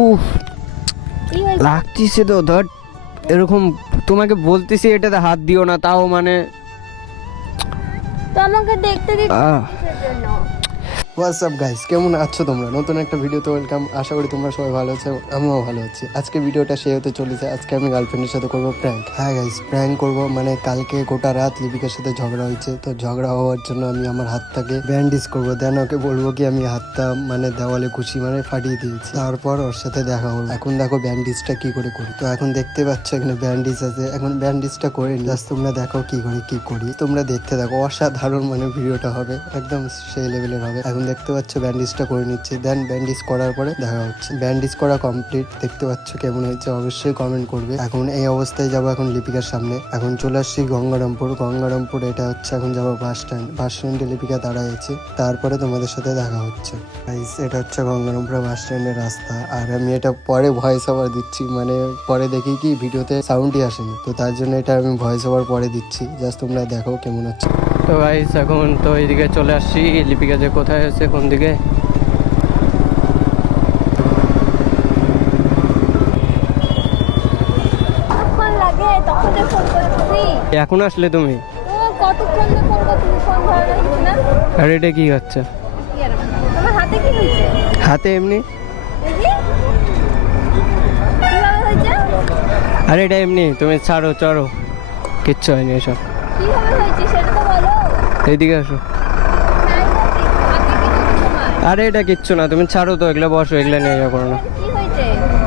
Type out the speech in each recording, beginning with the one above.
উফ লাগতেছে তো ধর এরকম তোমাকে বলতেছি এটাতে হাত দিও না তাও মানে তো আমাকে দেখতে দিতে জন্য। হোয়াটসঅ্যাপ গাইস, কেমন আছো তোমরা? নতুন একটা ভিডিওতে ওয়েলকাম। আশা করি তোমরা সবাই ভালো আছো, আমিও ভালো আছি। আজকে ভিডিওটা সে হতে চলেছে। আজকে আমি গার্লফ্রেন্ডের সাথে করবো প্র্যাঙ্ক। হ্যাঁ গাইস, প্র্যাঙ্ক করবো। মানে কালকে গোটা রাত লিপিকার সাথে ঝগড়া হয়েছে, তো ঝগড়া হওয়ার জন্য আমি আমার হাতটাকে ব্যান্ডেজ করবো। দেন ওকে বলবো কি আমি হাতটা মানে দেওয়ালে ঘুষি মানে ফাটিয়ে দিয়েছি। তারপর ওর সাথে দেখা হলো। এখন দেখো ব্যান্ডেজটা কি করে করি। তো এখন দেখতে পাচ্ছ এখানে ব্যান্ডেজ আছে, এখন ব্যান্ডেজটা করে জাস্ট তোমরা দেখো কি করে কি করি। তোমরা দেখতে থাকো, অসাধারণ মানে ভিডিওটা হবে, একদম সেই লেভেলের হবে। এখন দেখতে পাচ্ছ ব্যান্ডেজটা করে নিচ্ছে, দেন ব্যান্ডেজ করার পরে দেখা হচ্ছে। ব্যান্ডেজ করা কমপ্লিট। দেখতে পাচ্ছ কেমন হয়েছে, অবশ্যই কমেন্ট করবে। এখন এই অবস্থায় যাবো এখন লিপিকার সামনে। এখন চলে আসছি গঙ্গারামপুর। এটা হচ্ছে এখন যাবো বাস স্ট্যান্ডে লিপিকা দাঁড়ায় আছে। তারপরে তোমাদের সাথে দেখা হচ্ছে। গাইস, এটা হচ্ছে গঙ্গারামপুর বাস স্ট্যান্ডের রাস্তা। আর আমি এটা পরে ভয়েস ওভার দিচ্ছি, মানে পরে দেখি কি ভিডিওতে সাউন্ডই আসেনি, তো তার জন্য এটা আমি ভয়েস ওভার পরে দিচ্ছি। জাস্ট তোমরা দেখো কেমন হচ্ছে। তো গাইস এখন তো এইদিকে চলে আসছি। লিপিকা যে কোথায় আছে, কোন দিকে? কতক্ষণ লাগে তখন ফোন করে তুমি? এখন আসলে তুমি? ও কতক্ষণ ধরে ফোন করতে, তুমি ফোন ধরে রাখছো না? আর এটা কি হচ্ছে কি আর তোমার হাতে কি হয়েছে? হাতে? এমনি। দেখি কিভাবে হয়েছে? আরে এটা এমনি, তুমি ছাড়ো চড়ো, কিচ্ছু হয়নি এসব। কিভাবে হয়েছে সেটা তো বলো। এইদিকে আসো। নাই হাতে কি হয়েছে তোমার? আরে এটা কিচ্ছু না, তুমি ছাড়ো তো, এগুলো বসো, এগুলো নিয়ে যাও করো না। কি হয়েছে?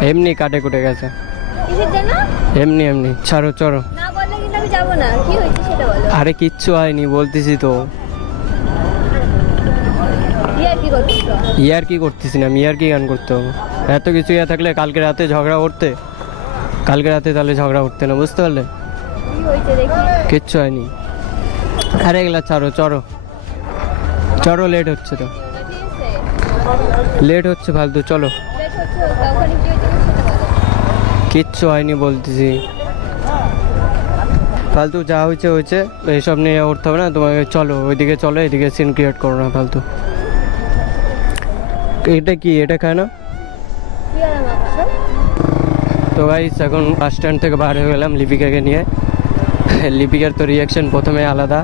এমনি কাটে কুটে গেছে, কিসের জন্য? এমনি ছাড়ো চড়ো। না বললে কিন্তু আমি যাবো না। কি হয়েছে সেটা বলো। আরে কিচ্ছু হয়নি বলতেছি তো। ইয়া কি করছো? ইয়ার কি করতেছি না, ইয়ার কি গান করতে হবে? এত কিছু ইয়া থাকলে কালকে রাতে ঝগড়া করতে, কালকে রাতে তাহলে ঝগড়া করতে না, বুঝতে পারলে? কি হয়েছে দেখি। কিচ্ছু হয়নি। আরে এগুলা ছাড়ো চড়ো চড়ো, লেট হচ্ছে তো, ঠিক আছে লেট হচ্ছে ফালতু, চলো। লেট হচ্ছে তখন কি হয়েছে সেটা বলো। কিচ্ছু হয়নি বলতেছি, ফালতু যা হয়েছে হয়েছে, এইসব নিয়ে উঠতে হবে না তোমাকে। চলো ওইদিকে চলো, এদিকে সিন ক্রিয়েট করো না ফালতু। এটা কি, এটা খায় না? কি আর আমার কথা? তো গাইস এখন বাস স্ট্যান্ড থেকে বার হয়ে গেলাম লিপিকাকে নিয়ে। লিপিকার তো রিয়াকশন প্রথমে আলাদা।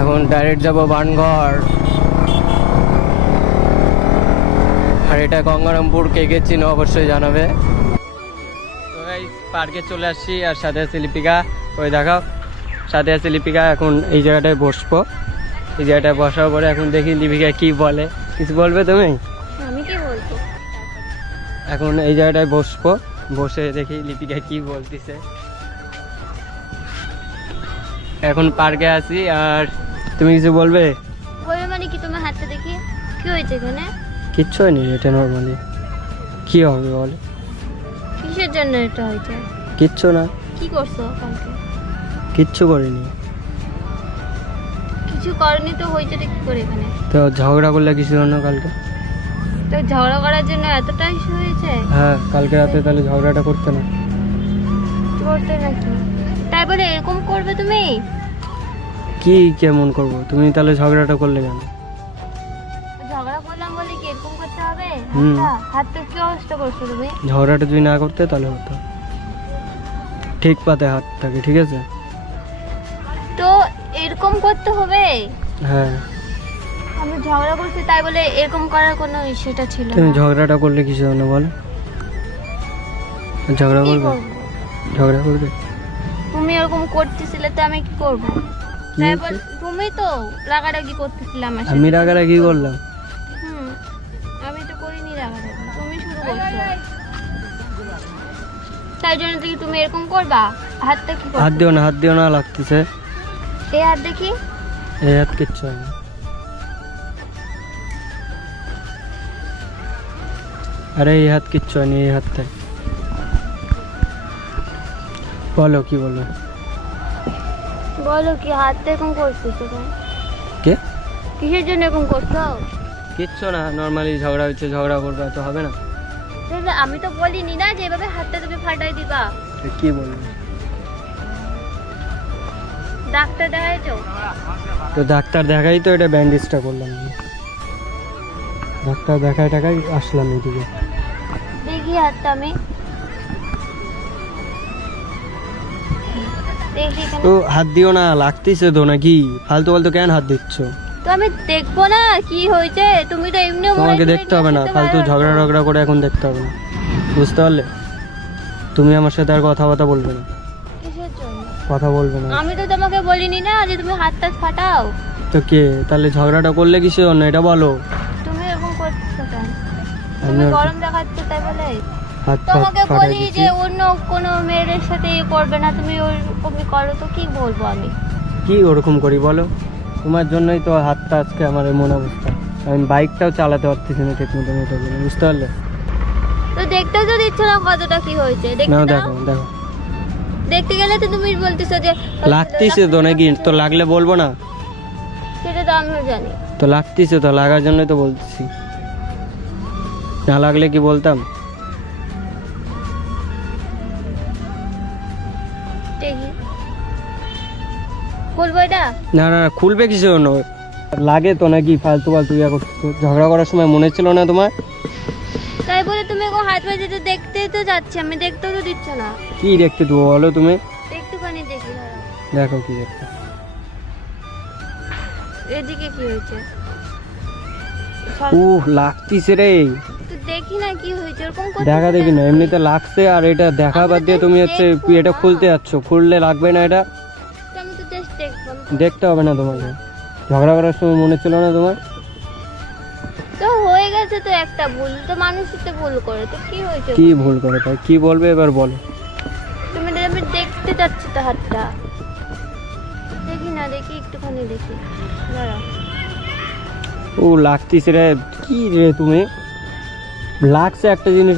এখন ডাইরেক্ট যাব বানঘর। আর এটা গঙ্গারামপুর, কে কে চিনো অবশ্যই জানাবে। তো গাইস পার্কে চলে আসছি, আর সাথে আছে লিপিকা। ওই দেখাও, সাথে আছে লিপিকা। এখন এই জায়গাটায় বসবো, এই জায়গাটায় বসার পরে এখন দেখি লিপিকা কি বলে। কিছু বলবে তুমি? আমি কি বলবো? এখন এই জায়গাটায় বসবো, বসে দেখি লিপিকা কি বলতেছে। এখন পার্কে আছি, আর তুমি কিছু বলবে? বলবে মানে কি? তোমার হাতটা দেখি কি হয়েছে এখানে? কিচ্ছু হয়নি, এটা নর্মালি। কি হবে বলে? কিসের জন্য এটা হয়েছে? কিচ্ছু না, কি করছো কালকে? কিচ্ছু করিনি। কিছু করনি তো হয়েছেটা কি করে এখানে? তো ঝগড়া করলে কিছু জন্য কালকে? তো ঝগড়া করার জন্য এতটা ইস্যু হয়েছে? হ্যাঁ, কালকে রাতে তাহলে ঝগড়াটা করতে না? করতে নাকি? তাই বলে এরকম করবে তুমি? কি কেমন করব? তুমি তাহলে ঝগড়াটা করলে কেন? ঝগড়া করলাম বলে কি এরকম করতে হবে? হুম। হাতটা কি অবস্থা করছো তুমি? ঝগড়াটা যদি না করতে তাহলে হতো। ঠিক পাতে হাত থাকে, ঠিক আছে? তো এরকম করতে হবে? হ্যাঁ। আমি ঝগড়া করছি তাই বলে এরকম করার কোনো সেটা ছিল তুমি না। ঝগড়াটা করলে কিছু জন্য বলো? ঝগড়া কি করবে? করবো? ঝগড়া করবে? তুমি এরকম করতেছিলে তো আমি কি করব? কি তাই হয়েছে? বল, তুমি তো রাগারাগি করতেছিলে আমার সাথে। আমি রাগারাগি করলাম? হুম, আমি তো করিনি রাগারাগি, তুমি শুরু করছো। তাই জন্য কি তুমি এরকম করবা? হাতটা কি হাত করছো? দিও না, লাগতেছে। এই হাত দেখি। এই হাত কিচ্ছু হয়নি। আরে এই হাত কিচ্ছু হয়নি, এই হাতটায়। বলো কি বলো? বলো কি হাতটা এরকম করতেছো কেন? কে? কিসের জন্য এরকম করছো? কিচ্ছু না, নর্মালি ঝগড়া হচ্ছে, ঝগড়া করবে তো হবে না? তাহলে আমি তো বলিনি না যে এভাবে হাতটা তুমি ফাটাই দিবা। কি বলবো? ডাক্তার দেখাইছো? তো ডাক্তার দেখাই তো এটা ব্যান্ডেজটা করলাম আমি। ডাক্তার দেখায় টাকায় আসলাম এদিকে। দেখি হাতটা আমি দেখি এখানে। তো হাত দিও না, লাগতেছে তো নাকি? ফালতু ফালতু কেন হাত দিচ্ছ? তো আমি দেখবো না কি হয়েছে? তুমি তো এমনিও তোমাকে দেখতে হবে না, ফালতু ঝগড়া টগড়া করে এখন দেখতে হবে না, বুঝতে পারলে? তুমি আমার সাথে আর কথাবার্তা বলবে না, কিসের জন্য? কথা বলবে না। আমি তো তোমাকে বলিনি না যে তুমি হাতটা ফাটাও। তো কে তাহলে ঝগড়াটা করলে কিসের জন্য এটা বলো? তুমি এরকম করছো কেন? আমি তুমি আর গরম দেখাচ্ছ তাই বলে? হাত তোমাকে ফাটাই বলি দিচ্ছি। যে অন্য কোনো মেয়ের সাথে করবে না, তুমি ওরকমই করো, তো কি বলবো আমি? কি ওরকম করি বলো? তোমার জন্যই তো হাতটা আজকে আমার এমন অবস্থা, আমি বাইকটাও চালাতে পারতেছি না ঠিক মতো, বুঝতে পারলে? তো দেখতেও তো দিচ্ছ না কতটা কি হয়েছে, দেখতে নাও দাও। দেখো দেখো, দেখতে গেলে তো তুমি বলতেছো যে লাগতেছে তো নাকি? তো লাগলে বলবো না? সেটা তো আমিও জানি। তো লাগতেছে তো, লাগার জন্যই তো বলতেছি, না লাগলে কি বলতাম? দেখি বলবো এটা? না না না, খুলবে কিসের জন্য? লাগে তো নাকি? ফালতু ফালতু ইয়া করতেছো, ঝগড়া করার সময় মনে ছিল না তোমার? তাই বলে তুমি এখন হাত বাজিয়ে দেখতে তো যাচ্ছি, আমি দেখতেও তো দিচ্ছ না। কি দেখতে দেবো বলো তুমি? একটুখানি দেখি দাঁড়াও। দেখো কি দেখতে। এদিকে কি হয়েছে? লাগতিছে রে। তো দেখি না কি হয়েছে, এরকম দেখা দেখি না, এমনিতে লাগছে, আর এটা দেখা বাদ দিয়ে তুমি হচ্ছে এটা খুলতে যাচ্ছ, খুললে লাগবে না এটা? আমি তো জাস্ট দেখবো। দেখতে হবে না তোমাকে, ঝগড়া করার সময় মনে ছিল না তোমার? তো হয়ে গেছে তো একটা ভুল, তো মানুষই তো ভুল করে, তো কি হয়েছে? কি ভুল করে তাই কি বলবে এবার বলো? তুমি আমি দেখতে চাচ্ছি তো হাতটা, দেখি না, দেখি একটুখানি দেখি দাঁড়াও। লাগতিছে রে। কি রে তুমি? লাগছে একটা জিনিস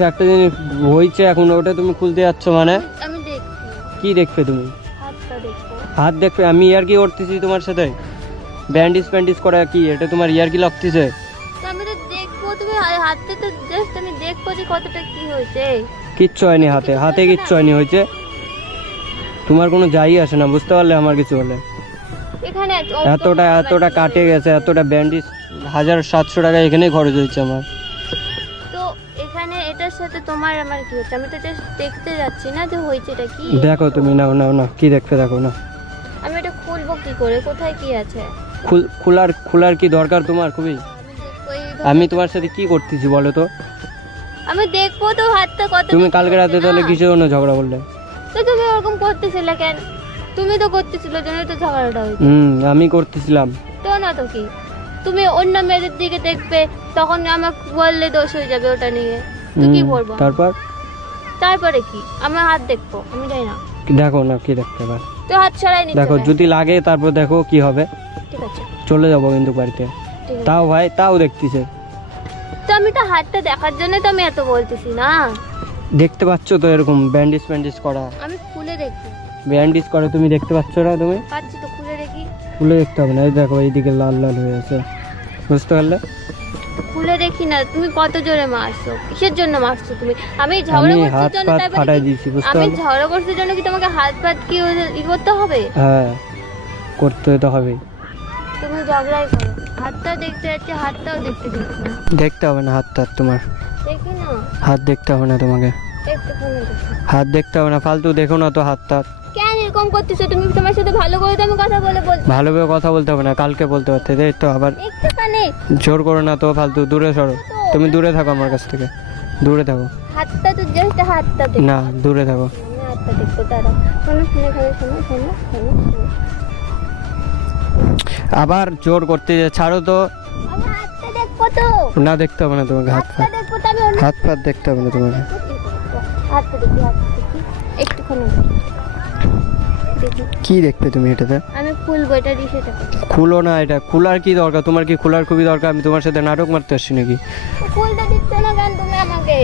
হয়েছে এখন, ওটা তুমি খুলতে যাচ্ছ মানে? আমি দেখছি। কি দেখবে তুমি? হাতটা দেখবো। হাত দেখবে? আমি ইয়ার কি করতেছি তোমার সাথে? ব্যান্ডিজ করা কি এটা তোমার ইয়ার কি লাগতেছে? তো আমি তো দেখবো, তুমি হাতে তো জাস্ট আমি দেখবো যে কতটা কি হয়েছে। কিচ্ছু হয়নি হাতে, হাতে কিচ্ছু হয়নি, হয়েছে তোমার কোনো যাই আসে না, বুঝতে পারলে? আমার কিছু হলে এখানে এতটা কাটে গেছে, এতটা ব্যান্ডিজ 1700 টাকা এখানেই খরচ হয়েছে আমার। তো এখানে এটার সাথে তোমার আমার কি হচ্ছে? আমি তো জাস্ট দেখতে যাচ্ছি না যে হয়েছে এটা কি। দেখো তুমি, নাও নাও না, কি দেখতে দেখো না। আমি এটা খুলবো কি করে? কোথায় কি আছে? খোলার কি দরকার তোমার? খুবই। আমি দেখবো আমি তোমার সাথে কি করতেছি বলো তো? আমি দেখবো তো হাতটা কত। তুমি কালকে রাতে তাহলে কিসের জন্য ঝগড়া করলে? তো তুমি ওরকম করতেছিলে কেন? তুমি তো করতেছিলে, জন্যই তো ঝগড়াটা হয়েছে। আমি করতেছিলাম তো না তো কি? তুমি অন্য মেয়েদের দিকে দেখবে, তখন আমাকে বললে দোষ হয়ে যাবে ওটা নিয়ে, তো কি বলবো? তারপরে কি? আমার হাত দেখবো? আমি যাই না। দেখো না, কি দেখতে পার? তো হাত সরাই নিচ্ছ দেখো কেন? যদি লাগে তারপর দেখো কি হবে। ঠিক আছে, চলে যাবো কিন্তু বাড়িতে। ঠিক আছে। তাও ভাই, তাও দেখতেছে। তো আমি তো হাতটা দেখার জন্য তো আমি এত বলতেছি না। দেখতে পাচ্ছ তো এরকম ব্যান্ডিজ করা? আমি খুলে দেখি। ব্যান্ডিজ করে তুমি দেখতে পাচ্ছ না? তুমি পাচ্ছি তো, খুলে দেখি। খুলে দেখতে হবে না, এই দেখো এইদিকে লাল লাল হয়ে আছে, বুঝতে পারলে? খুলে দেখি না। তুমি কত জোরে মারছো, কিসের জন্য মারছো তুমি? আমি ঝগড়া আমি করছি হাত জন্য পাত তাই বলে ফাটাই কি- দিয়েছি, বুঝতে আমি পারলে? ঝগড়া করছি জন্য কি তোমাকে হাত পাত কি ই করতে হবে? হ্যাঁ, করতে তো হবে। তুমি ঝগড়াই করো। হাতটাও দেখতে যাচ্ছে, হাতটাও দেখতে দিচ্ছি না। দেখতে হবে না হাত তোমার, দেখি না, হাত দেখতে হবে না তোমাকে, একটুখানি দেখি। হাত দেখতে হবে না, ফালতু দেখো না তো হাত। কেন এরকম করতেছো তুমি? তোমার সাথে ভালো করে তো আমি কথা বলে বলছি। ভালোভাবে কথা বলতে হবে না, কালকে বলতে পারতে, এই তো আবার একটুখানি জোর করো না তো, ফালতু দূরে সরো। তুমি দূরে থাকো আমার কাছ থেকে, দূরে থাকো। হাতটা তো জাস্ট হাতটা দেখো। না, দূরে থাকো। আমি হাতটা দেখবো, দাঁড়াও। শোনো শোনো শোনো শোনো শোনো শোনো। আবার জোর করতে ছাড়ো তো। আমি হাতটা দেখবো তো। না, দেখতে হবে না তোমাকে হাত হাতটা পাত, দেখবো তো, আমি অন্য হাত পাত দেখতে হবে না তোমাকে। হাতটা দেখি, হাতটা দেখি একটুখানি দেখি। কি দেখবে তুমি এটাতে? আমি খুলবো এটা, রিসেটে খুলো না, এটা খোলার কি দরকার তোমার? কি খোলার খুবই দরকার? আমি তোমার সাথে নাটক মারতে আসছি নাকি? খুলতে দিচ্ছ না কেন তুমি আমাকে?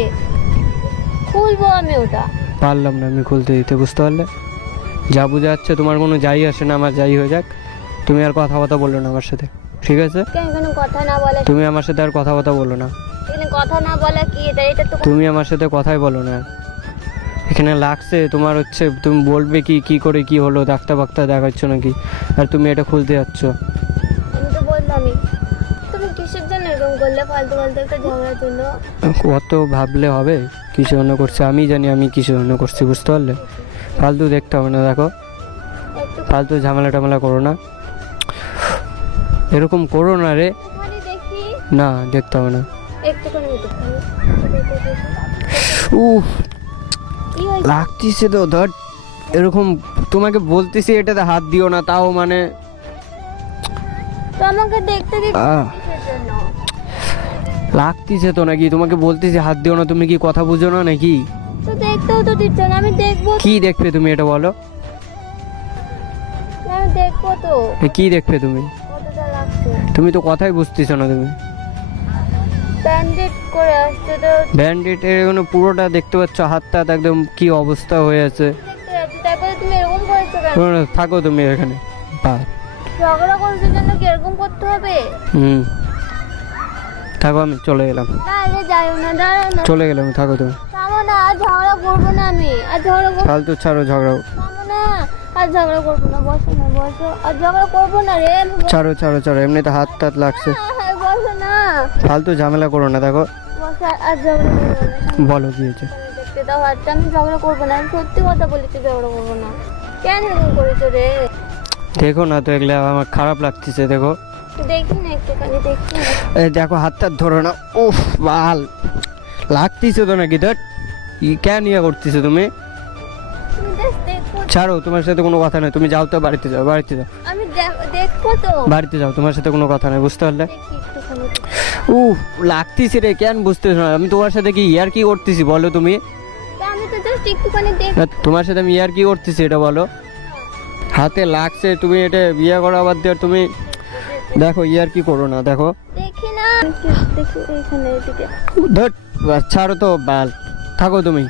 খুলবো আমি ওটা। পারলাম না আমি খুলতে দিতে, বুঝতে পারলে? যা বুঝে যাচ্ছে তোমার কোনো যাই আসে না, আমার যাই হয়ে যাক, তুমি আর কথাবার্তা বললো না আমার সাথে, ঠিক আছে? কেন কোনো কথা না বলা? তুমি আমার সাথে আর কথাবার্তা বলো না। এখানে কথা না বলা কি? এটা তো তুমি আমার সাথে কথাই বলো না। এখানে লাগছে তোমার হচ্ছে, তুমি বলবে কি করে কি হলো, ডাক্তার বাক্তার দেখাচ্ছ নাকি, আর তুমি এটা খুলতে যাচ্ছ। আমি তো বললামই। তুমি কিসের জন্য এরকম করলে? ফালতু ফালতু একটা ঝগড়ার জন্য। অত ভাবলে হবে? কিসে জন্য করছে আমি জানি, আমি কিসে জন্য করছি, বুঝতে পারলে? ফালতু দেখতে হবে না, দেখো একটু ফালতু ঝামেলা টামেলা করো না, এরকম করো না রে। একটুখানি দেখি, না দেখতে হবে না। একটুখানি একটুখানি। উফ কি হয়েছে? লাগতেছে তো, ধর এরকম তোমাকে বলতেছি এটাতে হাত দিও না, তাও মানে তো আমাকে দেখতে দিতে আহ, কিসের জন্য? লাগতেছে তো নাকি, তোমাকে বলতেছি হাত দিও না, তুমি কি কথা বুঝো না নাকি? তো দেখতেও তো দিচ্ছ না, আমি দেখবো কি দেখবে তুমি এটা বলো? আমি দেখবো তো কি দেখবে তুমি? কতটা লাগছে। তুমি তো কথাই বুঝতেছো না তুমি। ব্যান্ডেড করে আসছে তো ব্যান্ডেড এর পুরোটা দেখতে পাচ্ছ, হাতটা একদম কি অবস্থা হয়ে আছে। দেখতে যাচ্ছি, তারপরে তুমি এরকম করেছো কেন? থাকো তুমি এখানে। বা ঝগড়া করছে জন্য কি এরকম করতে হবে? হুম, থাকো, আমি চলে গেলাম। না রে যাইও না, দাঁড়াও না, চলে গেলাম, থাকো তুমি। থামো না, আর ঝগড়া করবো না আমি, আর ঝগড়া করবো ফালতু ছাড়ো ঝগড়া, থামো না, আর ঝগড়া করবো না, বসো না বসো, আর ঝগড়া করবো না রে, আমি ছাড়ো ছাড়ো ছাড়ো, এমনিতে হাত টাত লাগছে। বসো না, ফালতু ঝামেলা করো না, দেখো। বসো, আর ঝগড়া করবো না। বলো কি হয়েছে? দেখতে দাও হাতটা, আমি ঝগড়া করবো না, আমি সত্যি কথা বলেছি, ঝগড়া করবো না। কেন এরকম করেছো রে? দেখো না তো, এগুলো আমার খারাপ লাগতেছে, দেখো। দেখি না একটুখানি, দেখি না। এই দেখো হাতটা ধরো না। উফ বাল লাগতেছে তো নাকি, ধর কেন ইয়ে করতেছো তুমি? তুমি just দেখো, ছাড়ো, তোমার সাথে কোনো কথা নেই, তুমি যাও তো, বাড়িতে যাও, বাড়িতে যাও, আমি দেখবো তো, বাড়িতে যাও, তোমার সাথে কোনো কথা নেই, বুঝতে পারলে? দেখি একটুখানি। উফ লাগতেছে রে, কেন বুঝতেছো না? আমি তোমার সাথে কি ইয়ার কি করতেছি বলো তুমি? তা আমি তো জাস্ট একটুখানি না, তোমার সাথে আমি ইয়ার কি করতেছি এটা বলো? হাতে লাগছে, তুমি এটা বিয়ে করা বাদ দিয়ে তুমি দেখো ইয়ার কি করো না, দেখো। দেখি না, দেখি এইখানে এদিকে। ধর ছাড়ো তো বাল, থাকো তুমি,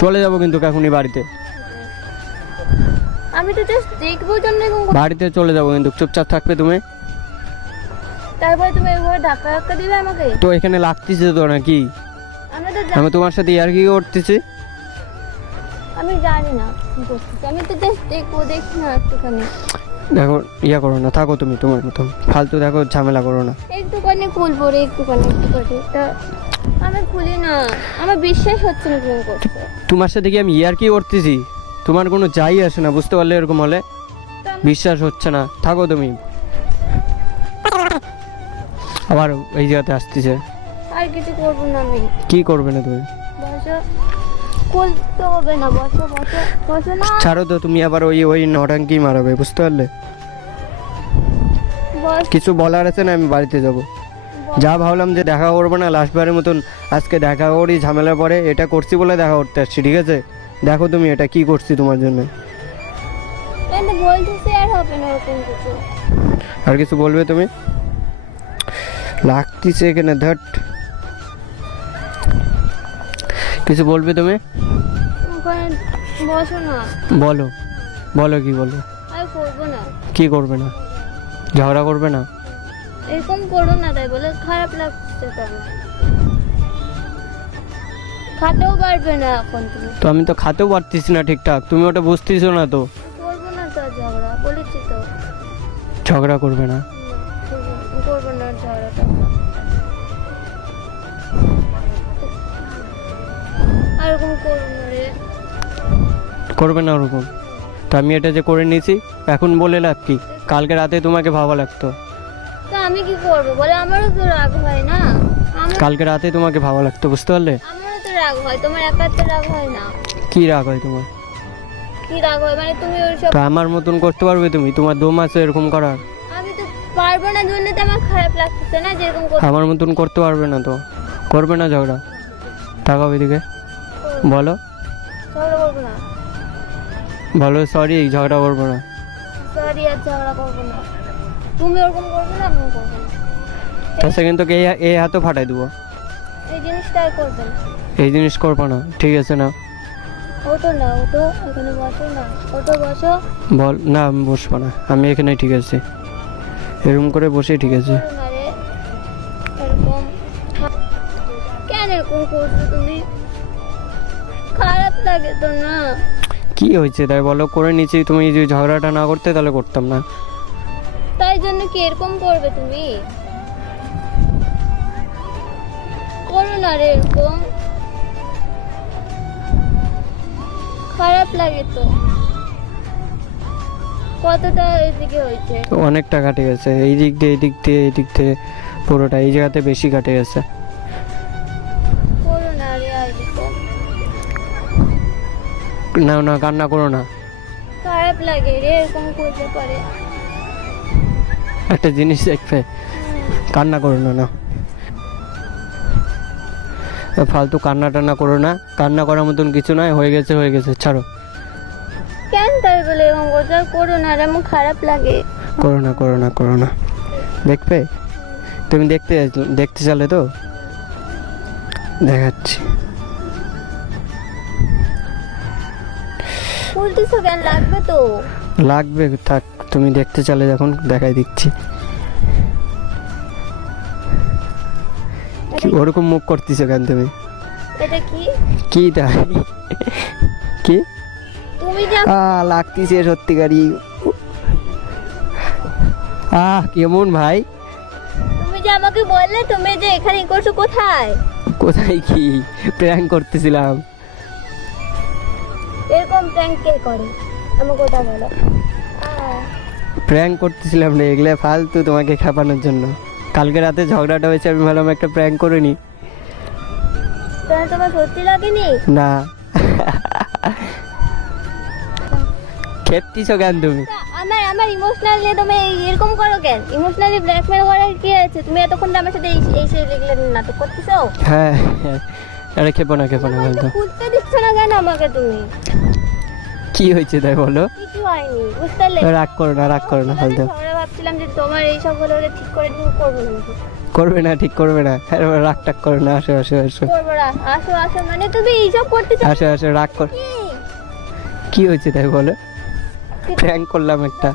চলে যাবো কিন্তু এখনই বাড়িতে, আমি তো জাস্ট দেখবো জন্য এরকম বাড়িতে চলে যাবো কিন্তু, চুপচাপ থাকবে তুমি। তারপরে তুমি এভাবে ধাক্কা ধাক্কা দিবে আমাকে? তো এখানে লাগতেছে তো নাকি? আমি তো আমি তোমার সাথে ইয়ার কি করতেছি? আমি জানি না কি করতেছি, আমি তো জাস্ট দেখবো, দেখি না একটুখানি, দেখো ইয়া করো না, থাকো তুমি তোমার মতন, ফালতু দেখো ঝামেলা করো না। একটুখানি খুলবো রে, একটুখানি একটুখানি। তা আমি খুলি না, আমার বিশ্বাস হচ্ছে না তুমি করছো। তোমার সাথে কি আমি ইয়ার কি করতেছি? তোমার কোনো যাই আসে না, বুঝতে পারলে? এরকম হলে তা বিশ্বাস হচ্ছে না, থাকো তুমি। আবার এই জায়গাতে আসতেছে, আর কিছু করবো না আমি। কি করবে না তুমি? বসো, খুলতে হবে না, বসো বসো বসো না, ছাড়ো তো, তুমি আবার ওই ওই নটাঙ্কি মারাবে, বুঝতে পারলে? বস কিছু বলার আছে না, আমি বাড়িতে যাব। যা ভাবলাম যে দেখা করবো না, লাস্টবারের মতন আজকে দেখা করি, ঝামেলার পরে এটা করছি বলে দেখা করতে আসছি, ঠিক আছে? দেখো তুমি এটা কি করছি তোমার জন্য। এনে বলতেছি আর হবে না এরকম কিছু। আর কিছু বলবে তুমি? লাগতেছে এখানে, ধট কিছু বলবে তুমি? ওখানে বসো না, বলো, বলো কি বলো? আর করবো না, কি করবে না? ঝগড়া করবে না? এরকম করো না, তাই বলে খারাপ লাগছে তো আমার। খাতেও পারবে না এখন তুমি, তো আমি তো খাতেও পারতেছি না ঠিকঠাক, তুমি ওটা বুঝতেছো না তো। করবো না তো আর ঝগড়া, বলেছি তো। ঝগড়া করবে না? না, করবো না আর ঝগড়াটা। আর এরকম করবো না রে। করবে না ওরকম? তো আমি এটা যে করে নিয়েছি, এখন বলে লাভ কি? কালকে রাতে তোমাকে ভাবা লাগতো, তো আমি কি করবো বলে? আমারও তো রাগ হয় না, কালকে রাতে তোমাকে ভাবা লাগতো, বুঝতে পারলে? আমারও তো রাগ হয়, তোমার একার তো রাগ হয় না। কি রাগ হয় তোমার? কি রাগ হয় মানে? তুমি ওইসব, তো আমার মতন করতে পারবে তুমি? তোমার দম আছে এরকম করার? আমি তো পারবো না জন্য তো আমার খারাপ লাগতেছে না, যেরকম করতে। আমার মতন করতে পারবে না তো? করবে না ঝগড়া? তাকাও এদিকে, বলো, ঝগড়া করবো না, বলো সরি, ঝগড়া করবো না। সরি আর ঝগড়া করবো না। তুমি ওরকম করবে না, আমি করবো না। তাছাড়া কিন্তু এই হাতও ফাটাই দেবো। এই জিনিসটা আর করবে না। এই জিনিস করবো না, ঠিক আছে না? ওটো না, ওটো এখানে বসো না, ওটো বসো। বল না, আমি বসবো না, আমি এখানে ঠিক আছে, এরকম করে বসে ঠিক আছে। করো না রে, এরকম কেন এরকম করছো তুমি? খারাপ লাগে তো না? কি হয়েছে তাই বলো? করে নিচ্ছি, তুমি যদি ঝগড়াটা না করতে তাহলে করতাম না। তাই জন্য কি এরকম করবে তুমি? না রে এরকম, খারাপ লাগে তো। কতটা এদিকে হয়েছে? অনেকটা কাটে গেছে, এই দিক দিয়ে এই দিক দিয়ে এই দিক দিয়ে পুরোটা, এই জায়গাতে বেশি কাটে গেছে। করো না রে আর এরকম, না না কান্না করো না। খারাপ লাগে রে এরকম করতে পারে। একটা জিনিস দেখবে, কান্না করো না, না ফালতু কান্না টান্না করো না, কান্না করার মতন কিছু নয়, হয়ে গেছে হয়ে গেছে, ছাড়ো। কেন তাই বলে এরকম করতে? আর করো না রে, আমার খারাপ লাগে। করো না করো না করো না, দেখবে? তুমি দেখতে চলে তো দেখাচ্ছি। বলতেছো কেন? লাগবে তো। লাগবে, থাক, তুমি দেখতে চলে যখন দেখাই দিচ্ছি। কি ওরকম মুখ করতেছো কেন তুমি? এটা কি? কি তাই? কি তুমি যা লাগতেছে সত্যিকারই। কেমন ভাই? তুমি যে আমাকে বললে তুমি যে এখানে করছো, কোথায়? কোথায় কি প্র্যাঙ্ক করতেছিলাম। এরকম প্র্যাঙ্ক কে করে আমাকে ওটা বলো। প্র্যাঙ্ক করতেছিলাম না, এগুলো ফালতু তোমাকে খেপানোর জন্য। কালকে রাতে ঝগড়াটা হয়েছে, আমি ভাবলাম একটা প্র্যাঙ্ক করে নি। তাহলে তোমার সত্যি লাগেনি? না। খেপতিছো কেন তুমি? আমার ইমোশনালি তুমি এরকম করো কেন? ইমোশনালি ব্ল্যাকমেল করার কি আছে? তুমি এতক্ষণ আমার সাথে এই সেই নাটক করতেছো। হ্যাঁ, আরে খেপো না বলতো। খুঁজতে দিচ্ছ না কেন আমাকে তুমি? কি হয়েছে তাই বলো? কিছু হয়নি, বুঝতে পারলে? রাগ করো না ফালতু। আমরা ভাবছিলাম যে তোমার এই সব হলে ঠিক করে তুমি করবে না নাকি? করবে না, ঠিক করবে না। রাগ টাগ করো না, আসো করবো না। আসো মানে তুমি এইসব করতে চাও? আসো রাগ কর। কি? কি হয়েছে তাই বলো? প্র্যাঙ্ক করলাম একটা,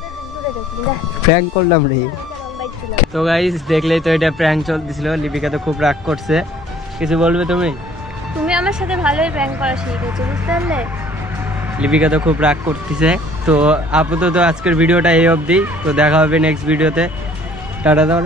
প্র্যাঙ্ক করলাম রে। তো গাইস দেখলেই তো, এটা প্র্যাঙ্ক চলতেছিল। লিপিকা তো খুব রাগ করছে, কিছু বলবে তুমি? তুমি আমার সাথে ভালোই প্র্যাঙ্ক করা শিখেছো, বুঝতে পারলে? লিপিকা তো খুব রাগ করতেছে। তো আপাতত আজকের ভিডিওটা এই অবধি। তো দেখা হবে নেক্সট ভিডিওতে। টাটা দাও।